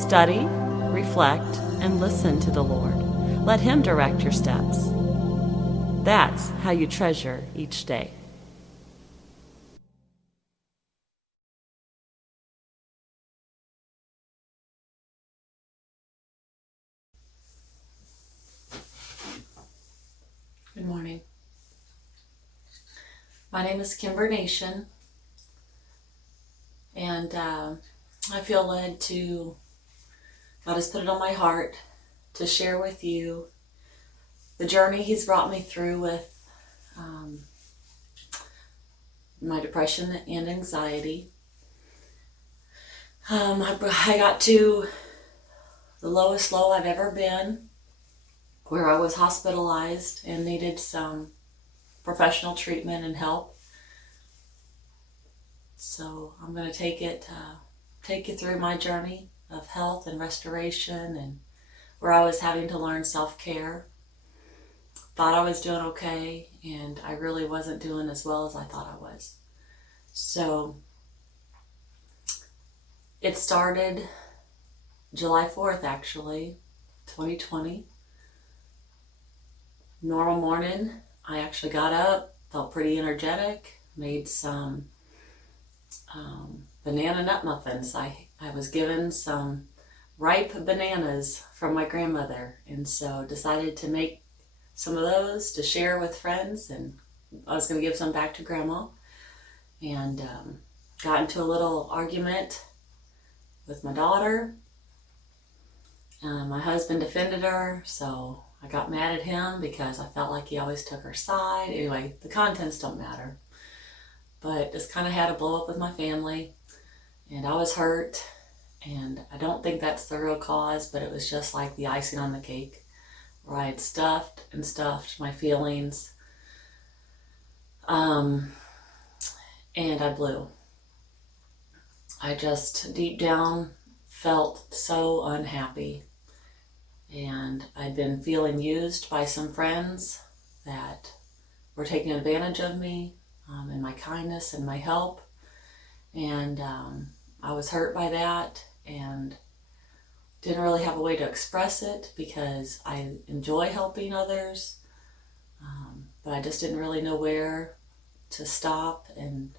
Study, reflect, and listen to the Lord. Let Him direct your steps. That's how you treasure each day. Good morning. My name is Kimber, and I feel led to, God has put it on my heart to share with you the journey He's brought me through with my depression and anxiety. I got to the lowest low I've ever been, where I was hospitalized and needed some professional treatment and help. So I'm going to take you through my journey of health and restoration, and where I was having to learn self-care. Thought I was doing okay, and I really wasn't doing as well as I thought I was. So it started July 4th, actually, 2020. Normal morning, I actually got up, felt pretty energetic, made some banana nut muffins. I was given some ripe bananas from my grandmother, and so decided to make some of those to share with friends, and I was going to give some back to Grandma, and got into a little argument with my daughter. My husband defended her, so I got mad at him because I felt like he always took her side. Anyway, the contents don't matter, but just kind of had a blow up with my family, and I was hurt, and I don't think that's the real cause, but it was just like the icing on the cake, where I had stuffed my feelings, and I blew. I just deep down felt so unhappy, and I'd been feeling used by some friends that were taking advantage of me and my kindness and my help, and I was hurt by that and didn't really have a way to express it because I enjoy helping others, but I just didn't really know where to stop and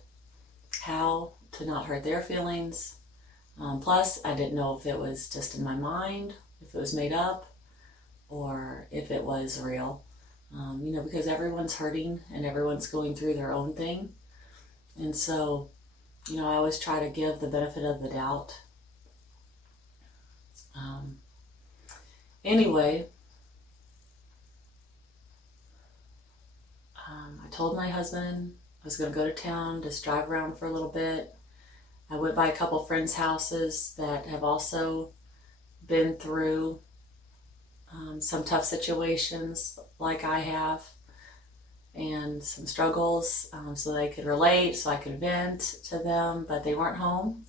how to not hurt their feelings. Plus, I didn't know if it was just in my mind, if it was made up, or if it was real. Because everyone's hurting and everyone's going through their own thing. And so, I always try to give the benefit of the doubt. Anyway, I told my husband I was going to go to town, just drive around for a little bit. I went by a couple friends' houses that have also been through some tough situations like I have, and some struggles, so they could relate, so I could vent to them, but they weren't home.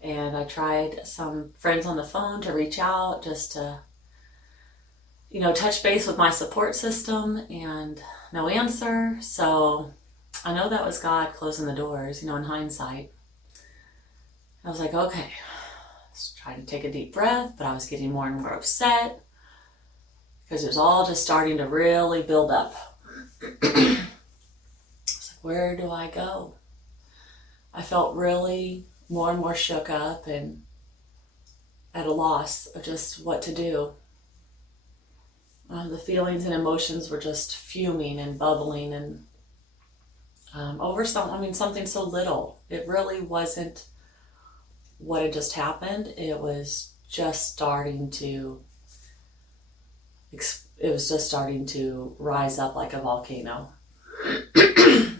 And I tried some friends on the phone to reach out just to, touch base with my support system, and no answer. So I know that was God closing the doors, in hindsight. I was like, okay, let's try to take a deep breath, but I was getting more and more upset because it was all just starting to really build up. I was like, where do I go? I felt really more and more shook up and at a loss of just what to do. The feelings and emotions were just fuming and bubbling, and over something so little. It really wasn't what had just happened. It was just starting to rise up like a volcano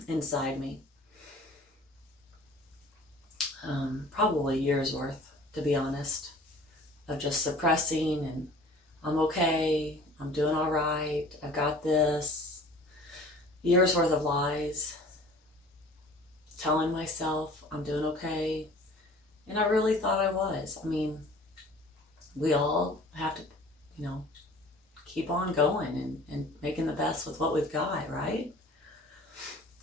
inside me. Probably years worth, to be honest, of just suppressing, and I'm okay, I'm doing all right, I've got this. Years worth of lies, telling myself I'm doing okay, and I really thought I was. We all have to, keep on going and making the best with what we've got, right?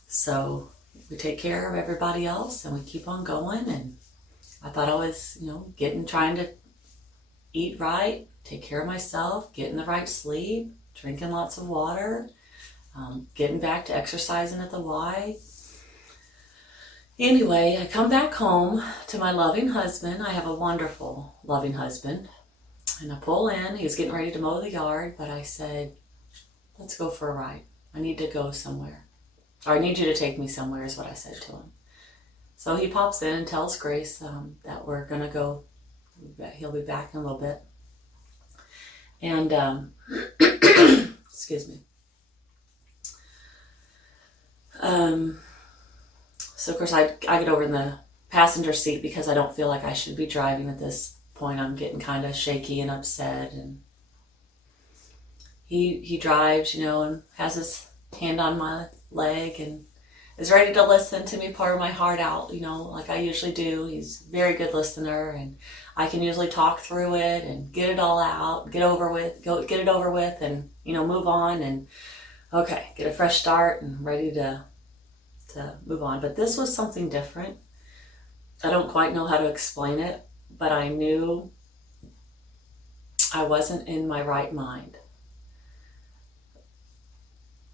So we take care of everybody else and we keep on going, and I thought I was, trying to eat right, take care of myself, getting the right sleep, drinking lots of water, getting back to exercising at the Y. Anyway, I come back home to my loving husband. I have a wonderful, loving husband. And I pull in. He was getting ready to mow the yard, but I said, let's go for a ride. I need to go somewhere. Or I need you to take me somewhere is what I said to him. So he pops in and tells Grace that we're going to go. He'll be back in a little bit. And, excuse me. So of course I get over in the passenger seat because I don't feel like I should be driving at this point. I'm getting kind of shaky and upset, and he drives, and has his hand on my leg and is ready to listen to me pour my heart out, like I usually do. He's a very good listener, and I can usually talk through it and get it all out, get it over with, and move on, and okay, get a fresh start and ready to move on. But this was something different. I don't quite know how to explain it, but I knew I wasn't in my right mind.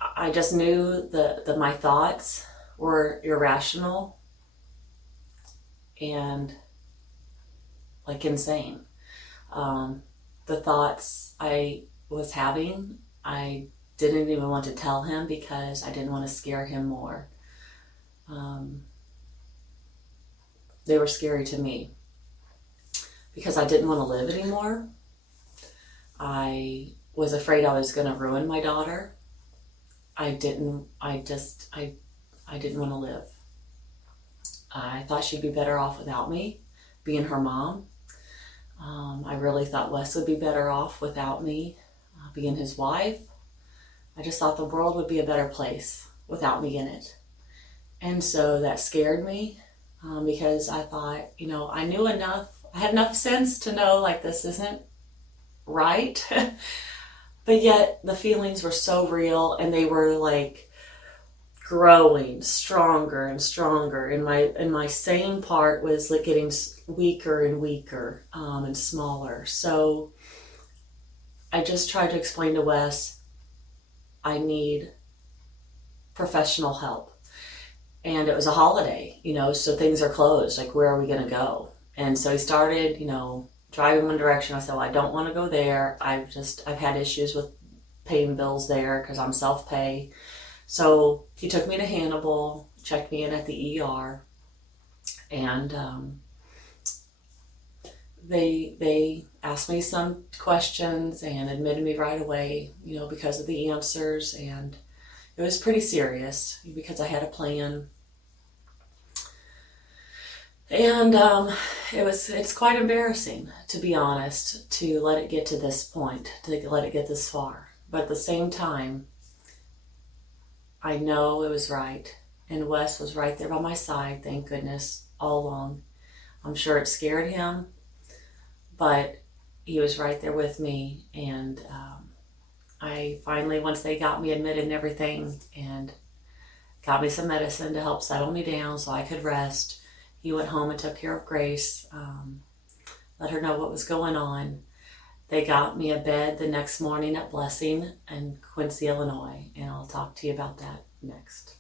I just knew that my thoughts were irrational and like insane. The thoughts I was having, I didn't even want to tell him because I didn't want to scare him more. They were scary to me because I didn't want to live anymore. I was afraid I was going to ruin my daughter. I didn't want to live. I thought she'd be better off without me, being her mom. I really thought Wes would be better off without me, being his wife. I just thought the world would be a better place without me in it. And so that scared me because I thought, I knew enough. I had enough sense to know like this isn't right. But yet the feelings were so real, and they were like growing stronger and stronger. And my sane part was like getting weaker and weaker and smaller. So I just tried to explain to Wes, I need professional help. And it was a holiday, so things are closed. Like, where are we going to go? And so he started, driving one direction. I said, well, I don't want to go there. I've had issues with paying bills there because I'm self-pay. So he took me to Hannibal, checked me in at the ER, and they asked me some questions and admitted me right away, because of the answers. And it was pretty serious because I had a plan. And it's quite embarrassing, to be honest, to let it get to this point, to let it get this far. But at the same time, I know it was right. And Wes was right there by my side, thank goodness, all along. I'm sure it scared him, but he was right there with me. And I finally, once they got me admitted and everything, and got me some medicine to help settle me down so I could rest, he went home and took care of Grace, let her know what was going on. They got me a bed the next morning at Blessing in Quincy, Illinois, and I'll talk to you about that next.